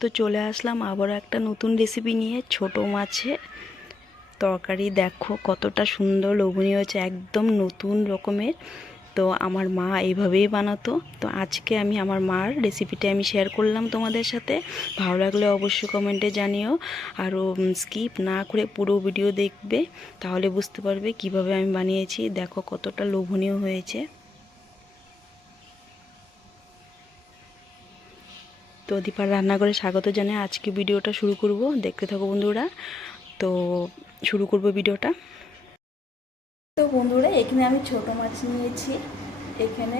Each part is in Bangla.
তো চলে আসলাম আবারও একটা নতুন রেসিপি নিয়ে ছোট মাছে। তরকারি দেখো কতটা সুন্দর, লোভনীয় হয়েছে, একদম নতুন রকমের। তো আমার মা এইভাবেই বানাতো। তো আজকে আমি আমার মার রেসিপিটা আমি শেয়ার করলাম তোমাদের সাথে। ভালো লাগলে অবশ্যই কমেন্টে জানিও। আরও স্কিপ না করে পুরো ভিডিও দেখবে, তাহলে বুঝতে পারবে কীভাবে আমি বানিয়েছি। দেখো কতটা লোভনীয় হয়েছে। তো দীপার রান্নাঘরে স্বাগত জানাই আজকে ভিডিওটা শুরু করব। দেখতে থাকো বন্ধুরা। তো শুরু করব ভিডিওটা। তো বন্ধুরা, এখানে আমি ছোট মাছ নিয়েছি। এখানে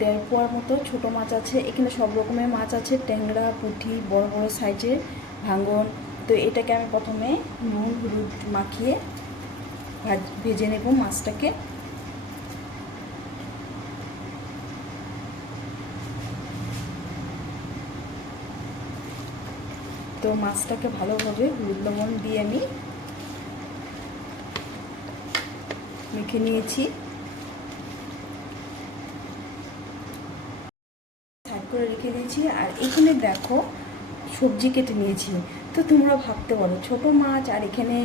দেড় পোয়ার মতো ছোট মাছ আছে। এখানে সব রকমের মাছ আছে। ট্যাংরা, পুঁটি, বড় বড় সাইজের ভাঙন। তো এটাকে আমি প্রথমে নুন, হলুদ মাখিয়ে ভেজে নেব মাছটাকে। তো মাছটাকে ভালোভাবে হলুদ লবণ দিয়ে আমি মেখে নিয়েছি। সাইড করে রেখে দিয়েছি। আর এখানে দেখো সবজি কেটে নিয়েছি। তো তোমরা ভাবতে পারো, ছোট মাছ আর এখানে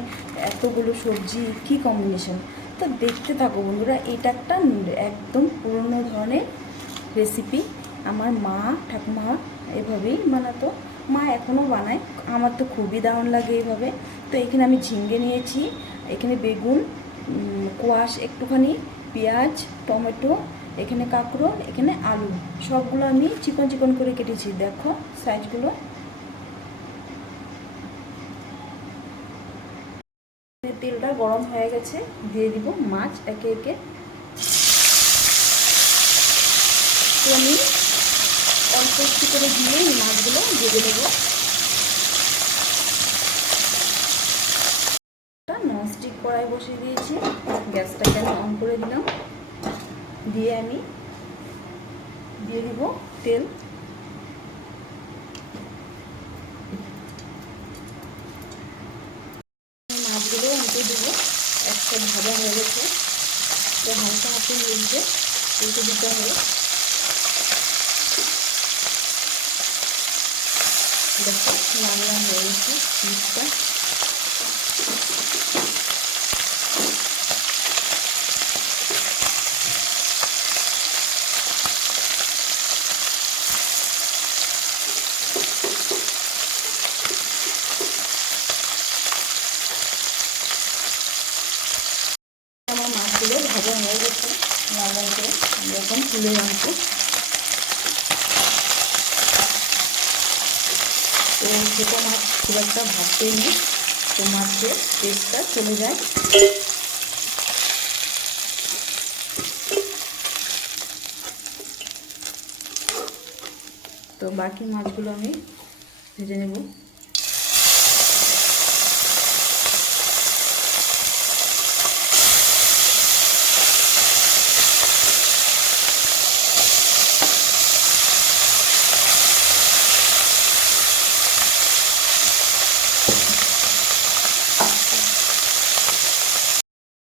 এতগুলো সবজি, কি কম্বিনেশন তো দেখতে থাকো বন্ধুরা, এটা একটা একদম পুরনো ধরনের রেসিপি আমার মা, ঠাকুমা এভাবেই বানাতো। মা এখনও বানায়। আমার তো খুবই দারুণ লাগে এইভাবে। তো এখানে আমি ঝিঙ্গে নিয়েছি, এখানে বেগুন কোয়াশ একটুখানি, পেঁয়াজ, টমেটো, এখানে কাঁকরোল, এখানে আলু। সবগুলো আমি চিকন চিকন করে কেটেছি, দেখো সাইজগুলো। তেলটা গরম হয়ে গেছে, দিয়ে দিব মাছ একে একে। আমি অল্প একটু করে দিয়ে মাছগুলো ভেজে দেবো ননস্টিক কড়াই বসিয়ে দিয়েছি। গ্যাসটাকে আমি অন করে দিলাম। দিয়ে আমি দিয়ে দিব তেল। মাছগুলো উল্টে দেবো। একটা ভাজা হয়ে গেছে। তো হালকা হাতে উল্টে উল্টে দিতে হবে। দেখো লাল লাল হয়ে গেছে মিটটা আমার মাছগুলো ভাজা হয়ে গেছে লাল লাল করে এখন তুলে আনছি তো ছোটো মাছ খুব একটা ভাবতে নেই। তো মাছের টেস্টটা চলে যায়। তো বাকি মাছগুলো আমি ভেজে নেব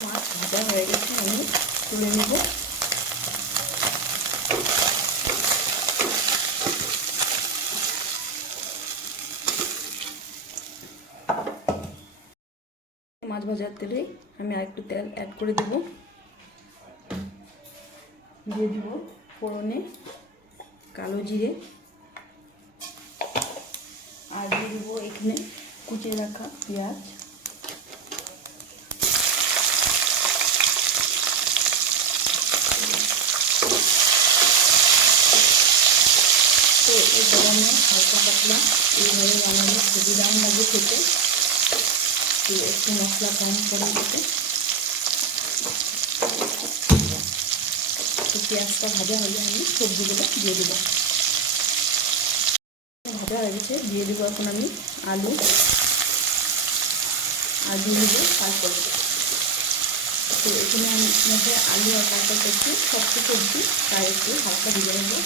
মাছ ভাজা হয়ে গেছে আমি তুলে নেব মাছ ভাজার তেলে আমি আরেকটু তেল অ্যাড করে দেব। দিয়ে দিব ফোড়নে কালো জিরে। আর দিয়ে দিব এখানে কুচিয়ে রাখা পেঁয়াজ। তো এই গরমে হালকা পাতলা এইভাবে বানালে খুবই দাম লাগে খেতে। তো একটু মশলা কম করে দিতে। তো পেঁয়াজটা ভাজা হলে আমি সবজিগুলো দিয়ে দেবো। ভাজা হয়ে গেছে, দিয়ে দেবো এখন আমি আলু। আর দিয়ে দেবো তারপর তো এখানে আমি মধ্যে আলু আর তারপর একটু শক্ত সবজি, তার একটু হালকা দিয়ে দেবো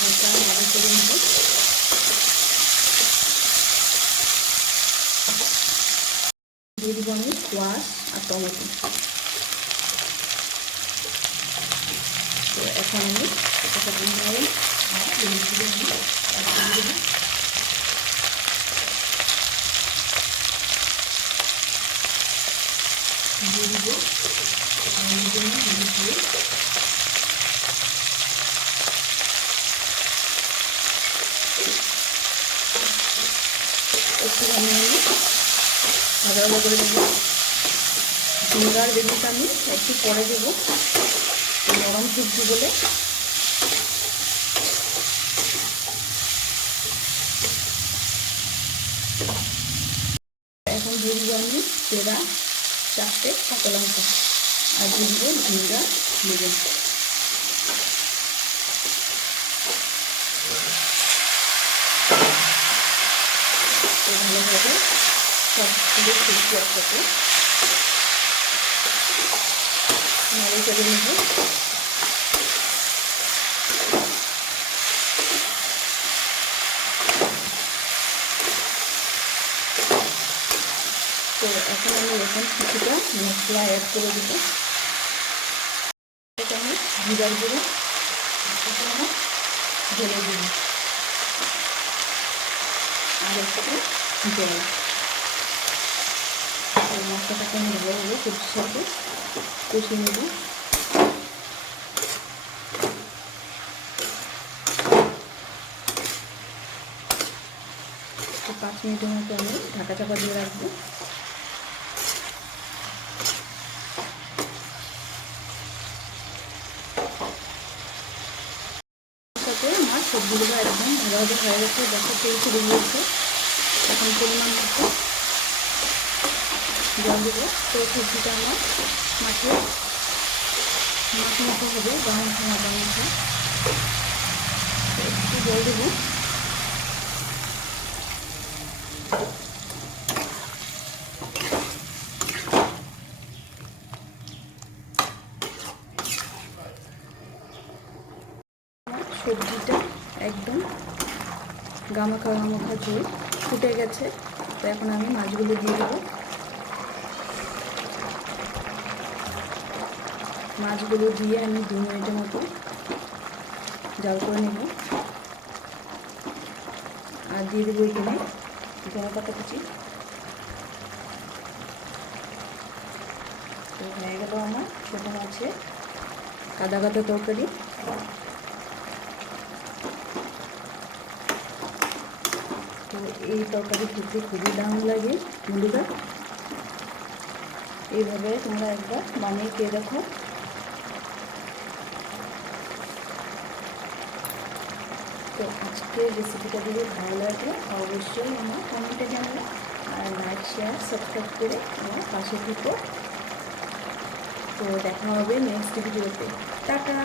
হালকা লাল করে নেব দিয়ে দিব আমি কোয়াশ আর টমেটো তো এখন আমি এটাকে ভেঙে দিয়ে দিব দিয়ে একটুখানি আমি ভাজা ভাজা করে দেবো ঝিঙ্গার বেগুনটা আমি একটু পরে দেবো। নরম সবজি বলে। এখন দিয়ে দিব আমি পেঁড়া, চারটে কাঁচা লঙ্কা। আর দিয়ে দিব ঝিঙ্গা তো ভালোভাবে সবগুলো সবজি একসাথে চলে নেব। তো এখন আমি এরকম কিছুটা মশলা অ্যাড করে দেব। আমি জিরার গুঁড়ো এটা আমার আর একটাকে জল। মশলাটাকে আমি ভালোভাবে সবজির সাথে কষিয়ে নেব। পাঁচ মিনিটের মতো আমি ঢাকা চাপা দিয়ে রাখব। সাথে আমার সবজিগুলো একদম ভালোভাবে হয়ে গেছে, দেখো তেল ছেড়ে এখন পরিমাণ মতো জল দেবো। তো সবজিটা আমার মাছে মাছ মতো হবে খাওয়া গাঁও মাথা একটু জল দেবো। সবজিটা একদম গামাখা গামাখা ঝোল ফুটে গেছে। তো এখন আমি মাছগুলো দিয়ে দেবো। মাছগুলো দিয়ে আমি দু মিনিটের মতো জাল করে নেব। আর দিয়ে দেবো এখানে ধনে পাতা কুচি। তো হয়ে গেল আমার ছোটো মাছে কাদা কাদা তরকারি। তো এই তরকারি খেতে খুবই দাম লাগে বন্ধুরা। এইভাবে তোমরা একবার বানিয়ে খেয়ে দেখো। তো আজকের রেসিপিটা যদি ভালো লাগে, অবশ্যই আমার কমেন্টে জানাবে আর লাইক শেয়ার সাবস্ক্রাইব করে আমার পাশে থেকে। তো দেখা হবে নেক্সট ভিডিওতে টাটা!